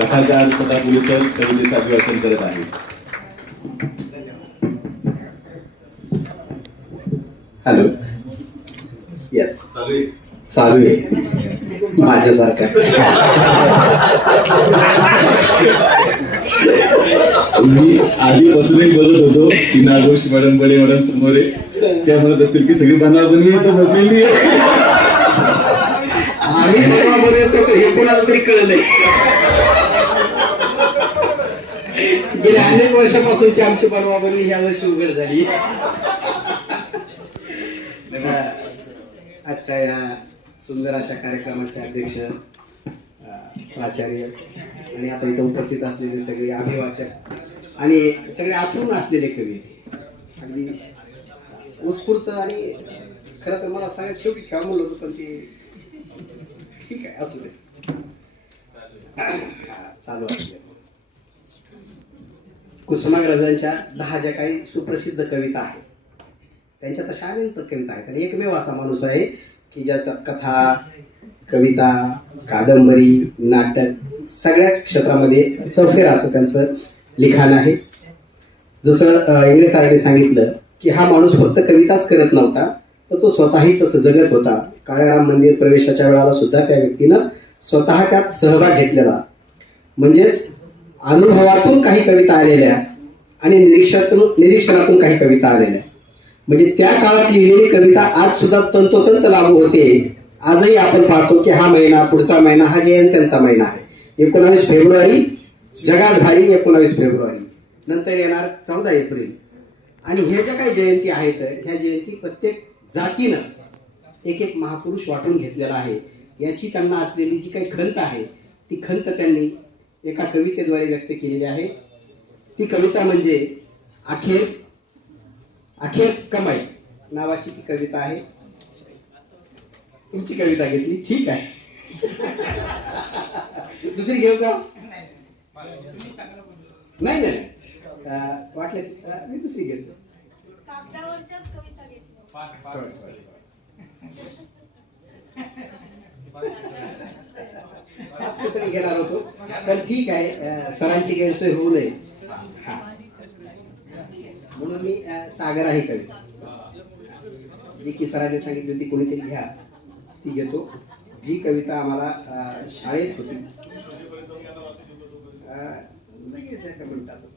कथाकार सदाफुले सर कवितेचं अभिवाचन करत आहे. हॅलो. येस, चालू आहे माझ्यासारखा. मी आधीपासूनही बोलत होतो की नागोश मॅडम बडे मॅडम समोर आहे, त्या म्हणत असतील की सगळी बनवा बनवी इथं बसलेली आहे. आम्ही बनवा बनवतो हे कोणाला तरी कळलंय. गेल्या अनेक वर्षापासूनची आमची बनवा बनवी ह्या वर्षी उघड झाली. आजच्या या सुंदर अशा कार्यक्रमाचे अध्यक्ष, प्राचार्य आणि आता इथे उपस्थित असलेले सगळे अभिवाचक आणि सगळे आतून असलेले कवी, अगदी उत्स्फूर्त आणि खरं तर मला सगळ्यात शेवटी ठेवा म्हणलं होतं, पण ते ठीक आहे असू दे, चालू असले. कुसुमाग्रजांच्या 10 ज्या काही सुप्रसिद्ध कविता आहेत त्यांच्या तशा अनेक कविता आहेत आणि एकमेव असा माणूस आहे की ज्याचा कथा, कविता, कादंबरी, नाटक सगळ्याच क्षेत्रामध्ये चौफेर असं त्यांचं लिखाण आहे. जसं इंगळे सरांनी सांगितलं की हा माणूस फक्त कविताच करत नव्हता, तर तो स्वतःही तसं जगत होता. काळ्याराम मंदिर प्रवेशाच्या वेळेला सुद्धा त्या व्यक्तीनं स्वतः त्यात सहभाग घेतलेला. म्हणजेच अनुभवातून काही कविता आलेल्या आणि निरीक्षणातून काही कविता आलेल्या. म्हणजे त्या काळात लिहिलेली कविता आज सुद्धा तंतोतंत लागू होते. आजही आपण पाहतो की हा महिना, पुढचा महिना हा जयंत्यांचा महिना आहे. 19 फेब्रुवारी जगात भारी, 19 फेब्रुवारी नंतर येणार 14 एप्रिल. आणि हे ज्या काही जयंती आहेत ह्या जयंती प्रत्येक जातीनं एक एक महापुरुष वाटून घेतलेला आहे. याची त्यांना असलेली जी काही खंत आहे ती खंत त्यांनी एका कवितेद्वारे व्यक्त केलेली आहे. ती कविता म्हणजे अखेर अखेर कमाई नावाची ती कविता आहे. तुमची कविता घेतली, ठीक आहे. दुसरी घेऊ का? नाही नाही, वाटल्यास मी दुसरी घेतो. पाच पुतळी घेणार होतो, पण ठीक आहे, सरांची गैरसोय होऊ नये म्हणून मी सागर आहे कविता जी की सरांनी सांगितली होती कोणीतरी घ्या, ती घेतो. जी कविता आम्हाला शाळेत होती लगेच एका मिनिटातच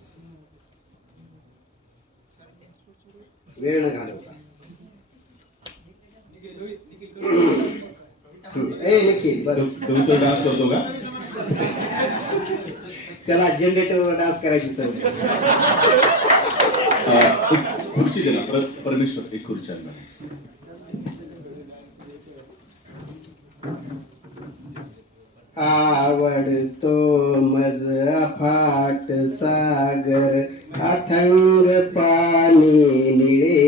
वेळ न घालवता. निखिल बस कवितेवर डान्स करतो का? त्याला जनरेटरवर डान्स करायची सवय. एक खुर्ची दे ना परमेश्वर, एक खुर्ची आणला. आवडतो मज अफाट सागर अथंग पाणी निळे,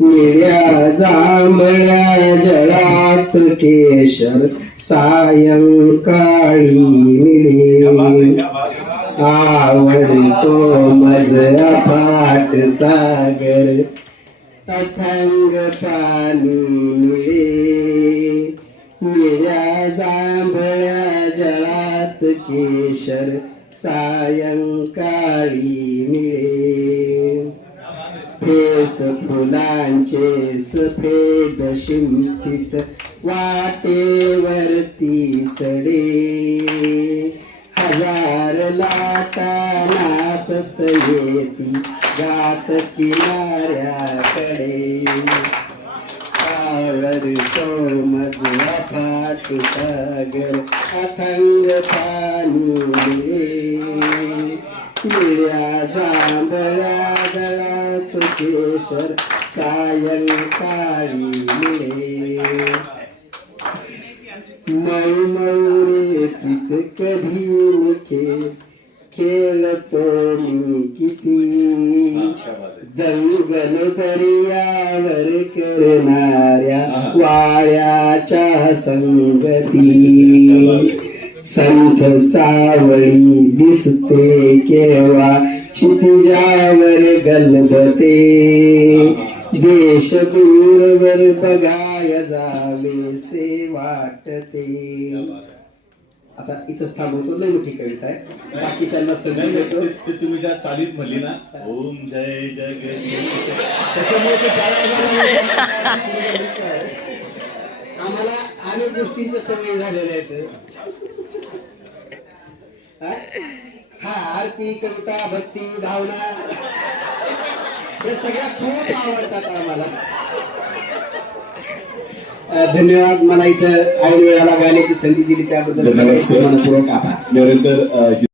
निळ्या जांभळ्या जळात केशर सायंकाळी मिळे. आवडतो मज अफाट सागर अथंग पाणी मिळे, निळ्या जांभळ्या जळात केशर सायंकाळी मिळे. फेस फुलांचे सफेद शिंपित वाटेवरती सडे, हजार लाटा नाचत येती जात किनाऱ्याकडे. आवडतो मज अफाट सागर अथंग पाणी मिळे, निळ्या जांभळ्या जळात केशर सायंकाळी मिळे. मऊ मऊ रेतीत कधी मुखे खेळतो मी किती, दंगल दर्यावर करणाऱ्या वाऱ्याच्या संगती. संथ सावळी दिसते केव्हा क्षितिजावर गलबते, देश दूरवर बघाय जावेसे वाटते. आता इथंच थांबवतो, लय मोठी कविता आहे, बाकीच्यांना संधी देतो. ते तुम्ही ज्या चालीत म्हणली ना, ओम जय जगदीश, त्याच्यामुळे ते टाळ्या वाजवण्याची आम्हाला अनेक गोष्टींच्या सवयी झालेल्या आहेत. हा, आरती, कविता, भक्ती, भावना हे सगळ्या खूप आवडतात आम्हाला. धन्यवाद. मला इथं ऐन वेळाला गाण्याची संधी दिली त्याबद्दल धन्यवाद, सगळ्यांचे मनपूर्वक आभार. निरंतर